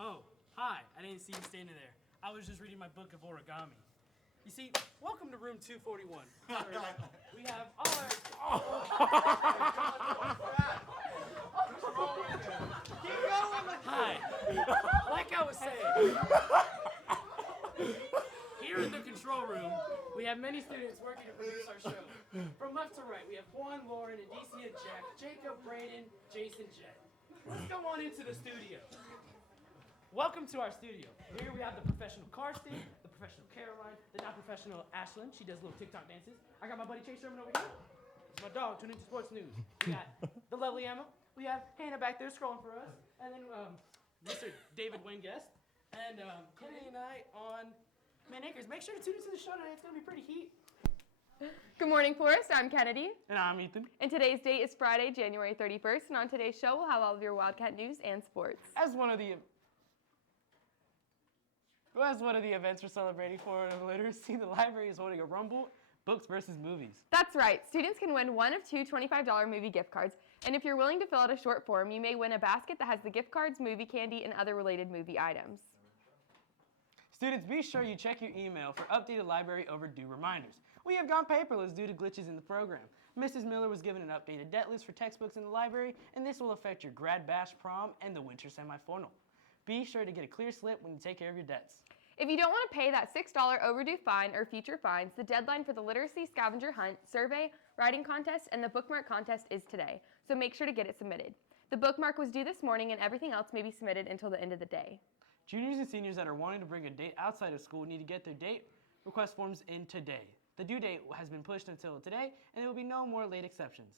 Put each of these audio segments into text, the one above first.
Oh, hi. I didn't see you standing there. I was just reading my book of origami. You see, welcome to room 241. We have all our... Keep going. Hi. Like I was saying, here in the control room, we have many students working to produce our show. From left to right, we have Juan, Lauren, Adicia, Jack, Jacob, Brayden, Jason, Jet. Let's go on into the studio. Welcome to our studio. Here we have the professional Karsten, the professional Caroline, the not professional Ashlyn. She does little TikTok dances. I got my buddy Chase Sherman over here. It's my dog, Tune Into Sports News. We got the lovely Emma. We have Hannah back there scrolling for us. And then Mr. David Wingest. And Kennedy and I on Man Acres. Make sure to tune into the show tonight. It's going to be pretty heat. Good morning, Forrest. I'm Kennedy. And I'm Ethan. And today's date is Friday, January 31st. And on today's show, we'll have all of your Wildcat news and sports. As one of the events we're celebrating for literacy, the library is holding a Rumble, books versus movies. That's right. Students can win one of two $25 movie gift cards. And if you're willing to fill out a short form, you may win a basket that has the gift cards, movie candy, and other related movie items. Students, be sure you check your email for updated library overdue reminders. We have gone paperless due to glitches in the program. Mrs. Miller was given an updated debt list for textbooks in the library, and this will affect your grad bash prom and the winter semifinal. Be sure to get a clear slip when you take care of your debts. If you don't want to pay that $6 overdue fine or future fines, the deadline for the Literacy Scavenger Hunt, survey, writing contest, and the bookmark contest is today, so make sure to get it submitted. The bookmark was due this morning, and everything else may be submitted until the end of the day. Juniors and seniors that are wanting to bring a date outside of school need to get their date request forms in today. The due date has been pushed until today, and there will be no more late exceptions.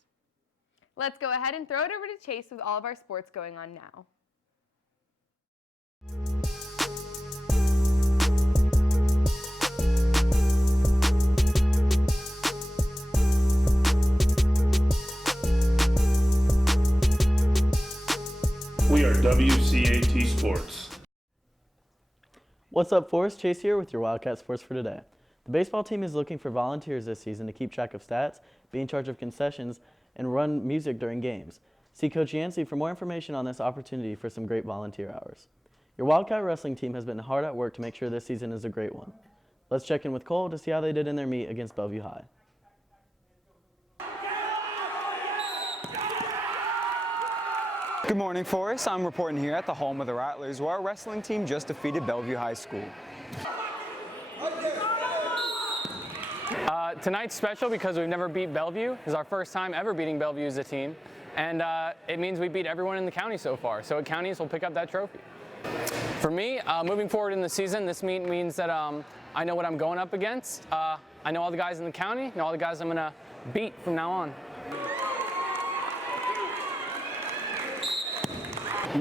Let's go ahead and throw it over to Chase with all of our sports going on now. We are WCAT Sports. What's up, Forrest? Chase here with your Wildcat Sports for today. The baseball team is looking for volunteers this season to keep track of stats, be in charge of concessions, and run music during games. See Coach Yancey for more information on this opportunity for some great volunteer hours. Your Wildcat wrestling team has been hard at work to make sure this season is a great one. Let's check in with Cole to see how they did in their meet against Bellevue High. Good morning, Forrest. I'm reporting here at the home of the Rattlers, where our wrestling team just defeated Bellevue High School. Tonight's special because we've never beat Bellevue. It's our first time ever beating Bellevue as a team. And it means we beat everyone in the county so far. So at counties, we'll pick up that trophy. For me, moving forward in the season, this meet means that I know what I'm going up against. I know all the guys in the county, know all the guys I'm going to beat from now on.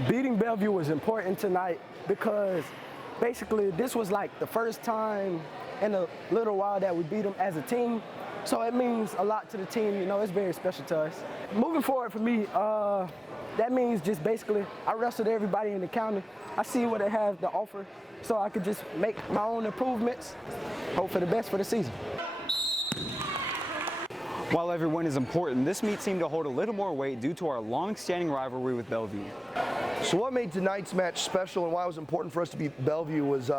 Beating Bellevue was important tonight because basically this was like the first time in a little while that we beat them as a team. So it means a lot to the team, you know, it's very special to us. Moving forward for me, that means just basically I wrestled everybody in the county. I see what they have to offer so I could just make my own improvements, hope for the best for the season. While every win is important, this meet seemed to hold a little more weight due to our long-standing rivalry with Bellevue. So what made tonight's match special and why it was important for us to beat Bellevue was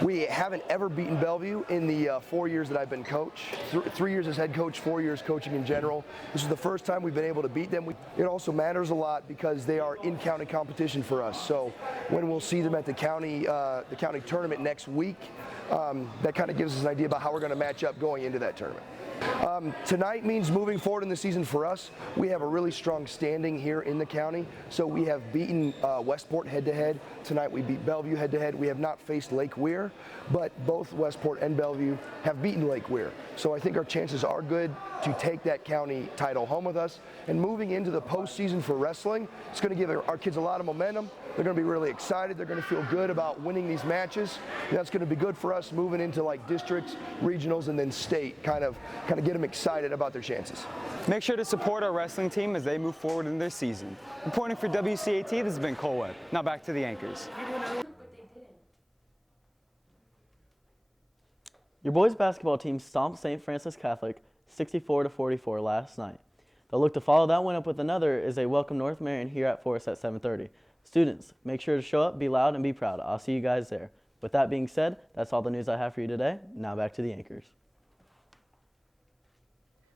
we haven't ever beaten Bellevue in the 4 years that I've been coach. 3 years as head coach, 4 years coaching in general. This is the first time we've been able to beat them. It also matters a lot because they are in county competition for us. So when we'll see them at the county tournament next week, that kind of gives us an idea about how we're going to match up going into that tournament. Tonight means moving forward in the season for us. We have a really strong standing here in the county. So we have beaten Westport head-to-head. Tonight we beat Bellevue head-to-head. We have not faced Lake Weir, but both Westport and Bellevue have beaten Lake Weir. So I think our chances are good to take that county title home with us. And moving into the postseason for wrestling, it's going to give our kids a lot of momentum. They're going to be really excited. They're going to feel good about winning these matches. And that's going to be good for us moving into like districts, regionals, and then state, kind of get them excited about their chances. Make sure to support our wrestling team as they move forward in their season. Reporting for WCAT, this has been Cole Webb. Now back to the anchors. Your boys basketball team stomped St. Francis Catholic 64-44 last night. They'll look to follow that one up with another as they welcome North Marion here at Forest at 7:30. Students, make sure to show up, be loud, and be proud. I'll see you guys there. With that being said, that's all the news I have for you today. Now back to the anchors.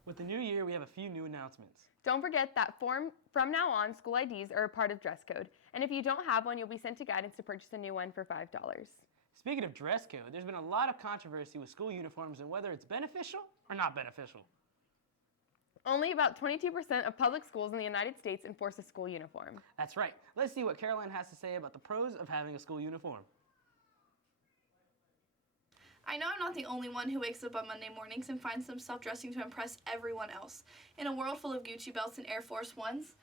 With the new year, we have a few new announcements. Don't forget that from now on, school IDs are a part of dress code. And if you don't have one, you'll be sent a guidance to purchase a new one for $5. Speaking of dress code, there's been a lot of controversy with school uniforms and whether it's beneficial or not beneficial. Only about 22% of public schools in the United States enforce a school uniform. That's right. Let's see what Caroline has to say about the pros of having a school uniform. I know I'm not the only one who wakes up on Monday mornings and finds themselves dressing to impress everyone else. In a world full of Gucci belts and Air Force Ones,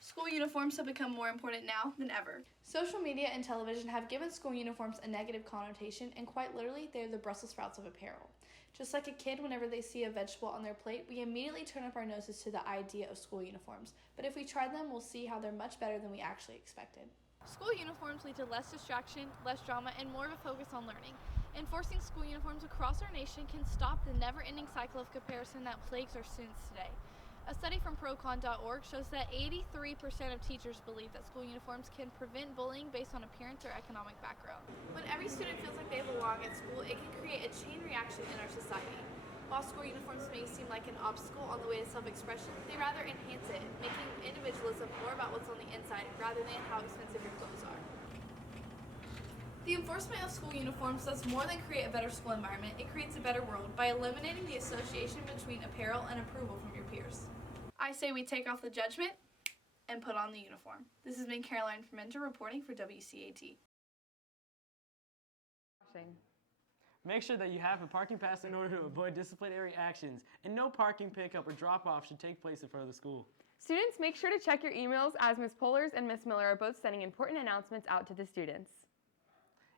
school uniforms have become more important now than ever. Social media and television have given school uniforms a negative connotation, and quite literally, they're the Brussels sprouts of apparel. Just like a kid, whenever they see a vegetable on their plate, we immediately turn up our noses to the idea of school uniforms. But if we try them, we'll see how they're much better than we actually expected. School uniforms lead to less distraction, less drama, and more of a focus on learning. Enforcing school uniforms across our nation can stop the never-ending cycle of comparison that plagues our students today. A study from procon.org shows that 83% of teachers believe that school uniforms can prevent bullying based on appearance or economic background. When every student feels like they belong at school, it can create a chain reaction in our society. While school uniforms may seem like an obstacle on the way to self-expression, they rather enhance it, making individualism more about what's on the inside rather than how expensive your clothes are. The enforcement of school uniforms does more than create a better school environment, it creates a better world by eliminating the association between apparel and approval from your peers. I say we take off the judgment and put on the uniform. This has been Caroline Fermenter reporting for WCAT. Make sure that you have a parking pass in order to avoid disciplinary actions, and no parking pickup or drop-off should take place in front of the school. Students, make sure to check your emails as Ms. Pollers and Ms. Miller are both sending important announcements out to the students.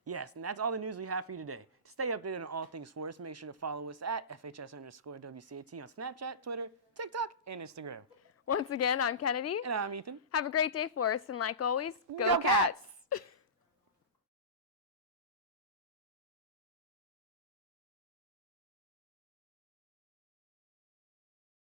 Yes, and that's all the news we have for you today. To stay updated on all things Forest, make sure to follow us at FHS_WCAT on Snapchat, Twitter, TikTok, and Instagram. Once again, I'm Kennedy. And I'm Ethan. Have a great day, Forest, and like always, Go Cats!